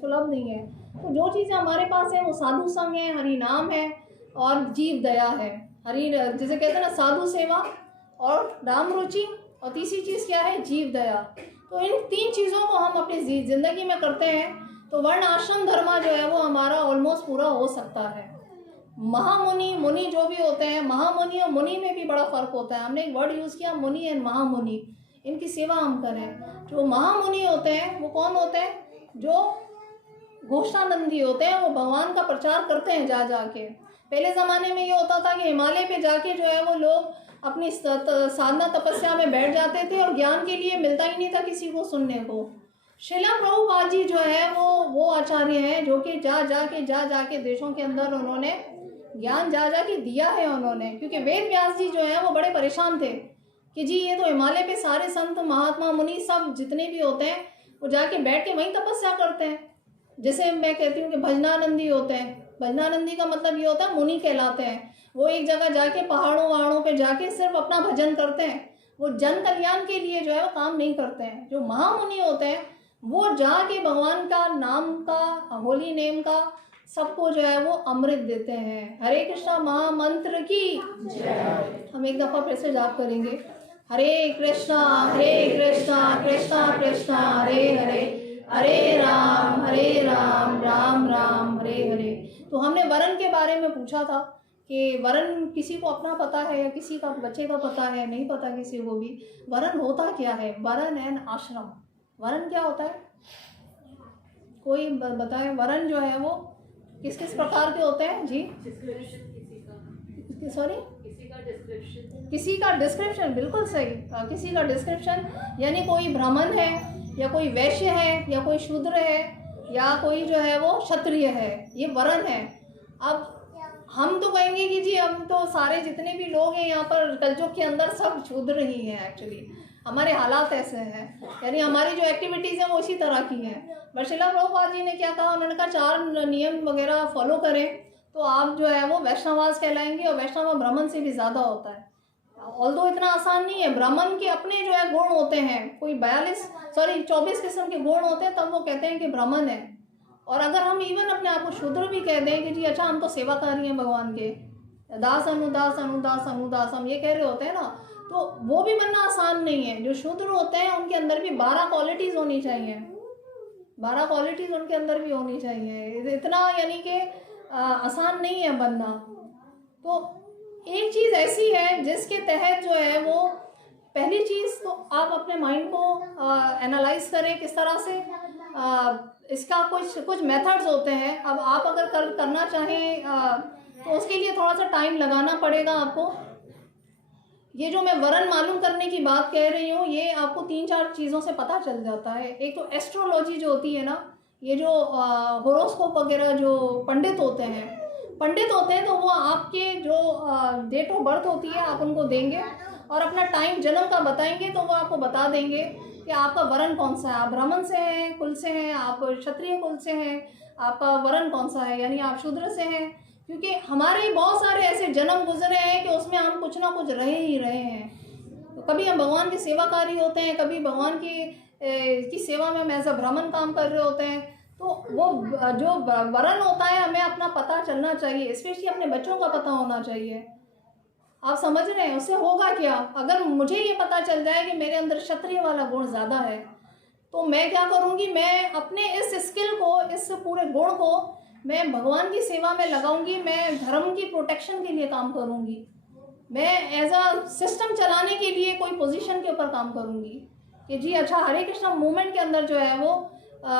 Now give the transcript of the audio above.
सुलभ नहीं है। तो जो चीज़ें हमारे पास है वो साधु संग है, हरि नाम है और जीव दया है। हरि जिसे कहते हैं ना, साधु सेवा और राम रुचि, और तीसरी चीज़ क्या है, जीव दया। तो इन 3 चीज़ों को हम अपनी ज़िंदगी में करते हैं तो वर्ण आश्रम धर्म जो है वो हमारा ऑलमोस्ट पूरा हो सकता है। महामुनि, मुनि जो भी होते हैं, महामुनि और मुनि में भी बड़ा फर्क होता है। हमने एक वर्ड यूज़ किया मुनि एंड महामुनि, इनकी सेवा हम करें। जो महामुनि होते हैं वो कौन होते हैं, जो घोषणानंदी होते हैं, वो भगवान का प्रचार करते हैं जा जाके। पहले ज़माने में ये होता था कि हिमालय पे जाके जो है वो लोग अपनी साधना तपस्या में बैठ जाते थे और ज्ञान के लिए मिलता ही नहीं था किसी को सुनने को। श्रीला प्रभुपाद जी जो है वो आचार्य हैं जो कि जा जाके देशों के अंदर उन्होंने ज्ञान जा के दिया है उन्होंने। क्योंकि वेद व्यास जी जो है वो बड़े परेशान थे कि जी ये तो हिमालय पे सारे संत महात्मा मुनि सब जितने भी होते हैं वो जाके बैठ के वहीं तपस्या करते हैं। जैसे मैं कहती हूँ कि भजनानंदी होते हैं, भजनानंदी का मतलब ये होता है मुनि कहलाते हैं। वो एक जगह जाके पहाड़ों वहाड़ों पे जाके सिर्फ अपना भजन करते हैं, वो जन कल्याण के लिए जो है वो काम नहीं करते हैं। जो महामुनि होते हैं वो जाके भगवान का नाम का, होली नेम का सबको जो है वो अमृत देते हैं। हरे कृष्णा महामंत्र की जय। हम एक दफ़ा फिर से जाप करेंगे, हरे कृष्णा कृष्णा कृष्णा हरे हरे, हरे राम राम राम हरे हरे। तो हमने वरण के बारे में पूछा था कि वरण किसी को अपना पता है या किसी का बच्चे का पता है, नहीं पता किसी को भी। वरण होता क्या है, वरण एंड आश्रम। वरण क्या होता है, कोई बताए? वरण जो है वो किस किस प्रकार के होते हैं जी? सॉरी, किसी का डिस्क्रिप्शन, बिल्कुल सही। किसी का डिस्क्रिप्शन यानी कोई ब्राह्मण है या कोई वैश्य है या कोई शूद्र है या कोई जो है वो क्षत्रिय है, ये वरण है। अब हम तो कहेंगे कि जी हम तो सारे जितने भी लोग हैं यहाँ पर कलयुग के अंदर सब शूद्र ही हैं। एक्चुअली हमारे हालात ऐसे हैं, यानी हमारी जो एक्टिविटीज़ हैं वो इसी तरह की हैं। बट श्रीला प्रभुपाद जी ने क्या कहा, उन्होंने कहा 4 नियम वगैरह फॉलो करें तो आप जो है वो वैष्णवास कहलाएंगे। और वैष्णव ब्राह्मण से भी ज़्यादा होता है, ऑल्दो इतना आसान नहीं है। ब्राह्मण के अपने जो है गुण होते हैं, कोई 24 किस्म के गुण होते हैं, तब वो कहते हैं कि ब्राह्मण है। और अगर हम इवन अपने आप को शूद्र भी कह दें कि जी अच्छा हम तो सेवाकारी हैं भगवान के, दास अनुदास अनुदास अनुदास हम ये कह रहे होते हैं ना, तो वो भी बनना आसान नहीं है। जो शूद्र होते हैं उनके अंदर भी 12 क्वालिटीज़ होनी चाहिए, 12 क्वालिटीज़ उनके अंदर भी होनी चाहिए। इतना यानी कि आसान नहीं है बनना। तो एक चीज़ ऐसी है जिसके तहत जो है वो पहली चीज़ तो आप अपने माइंड को एनालाइज करें किस तरह से। इसका कुछ मेथड्स होते हैं। अब आप अगर करना चाहें तो उसके लिए थोड़ा सा टाइम लगाना पड़ेगा आपको। ये जो मैं वरण मालूम करने की बात कह रही हूँ ये आपको 3-4 चीज़ों से पता चल जाता है। एक तो एस्ट्रोलॉजी जो होती है ना, ये जो होरोस्कोप वगैरह जो पंडित होते हैं तो वो आपके जो डेट ऑफ बर्थ होती है आप उनको देंगे और अपना टाइम जन्म का बताएंगे तो वो आपको बता देंगे कि आपका वरण कौन सा है। आप ब्राह्मण से हैं, कुल से हैं, आप क्षत्रिय कुल से हैं, आपका वरण कौन सा है, यानी आप शूद्र से हैं। क्योंकि हमारे बहुत सारे ऐसे जन्म गुजरे हैं कि उसमें हम कुछ ना कुछ रहे ही रहे हैं। तो कभी हम भगवान के सेवाकारी होते हैं, कभी भगवान की सेवा में हम एज अ ब्राह्मण काम कर रहे होते हैं। तो वो जो वरण होता है हमें अपना पता चलना चाहिए, स्पेशली अपने बच्चों का पता होना चाहिए। आप समझ रहे हैं? उससे होगा क्या, अगर मुझे ये पता चल जाए कि मेरे अंदर क्षत्रिय वाला गुण ज़्यादा है तो मैं क्या करूँगी, मैं अपने इस स्किल को, इस पूरे गुण को मैं भगवान की सेवा में लगाऊंगी। मैं धर्म की प्रोटेक्शन के लिए काम करूँगी, मैं एज अ सिस्टम चलाने के लिए कोई पोजीशन के ऊपर काम करूँगी कि जी अच्छा हरे कृष्णा मूवमेंट के अंदर जो है वो